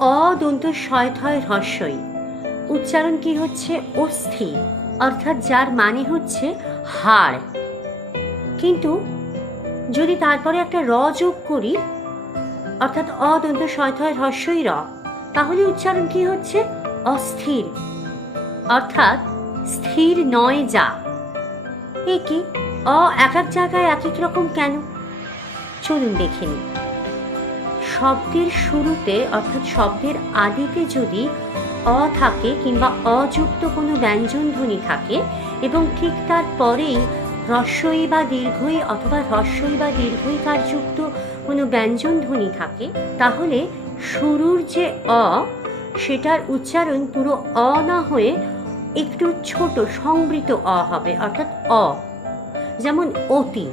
অদন্ত শয়থয় হ্রস্বই। উচ্চারণ কি হচ্ছে? অস্থি। অর্থাৎ যার মানে হচ্ছে হাড়। কিন্তু যদি তারপরে একটা র যোগ করি, অর্থাৎ অদন্ত শয়থয় হ্রস্বই র, তাহলে উচ্চারণ কি হচ্ছে? অস্থির। অর্থাৎ স্থির নয় যা। এ কি? অ এক এক জায়গায় এক এক রকম কেন? চলুন দেখে নিই। শব্দের শুরুতে, অর্থাৎ শব্দের আদিতে যদি অ থাকে কিংবা অযুক্ত কোনো ব্যঞ্জন ধ্বনি থাকে এবং ঠিক তার পরেই হ্রস্বই বা দীর্ঘই অথবা হ্রস্বই বা দীর্ঘইকার যুক্ত কোনো ব্যঞ্জন ধ্বনি থাকে, তাহলে শুরুর যে অ, সেটার উচ্চারণ পুরো অ না হয়ে একটু ছোট, সংবৃত অ হবে, অর্থাৎ অ। যেমন অতি,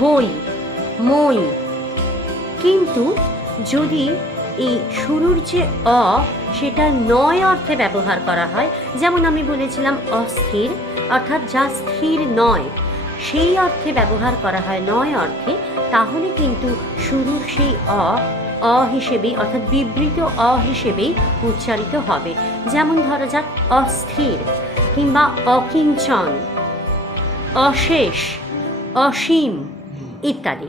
বই, মই কিন্তু যদি এই শুরুর যে অ সেটা নয় অর্থে ব্যবহার করা হয় যেমন আমি বলেছিলাম অস্থির অর্থাৎ যা স্থির নয় সেই অর্থে ব্যবহার করা হয় নয় অর্থে তাহলে কিন্তু শুরুর সেই অ অ হিসেবেই অর্থাৎ বিবৃত অ হিসেবেই উচ্চারিত হবে। যেমন ধরা যাক অস্থির কিংবা অকিঞ্চন অশেষ অসীম ইত্যাদি।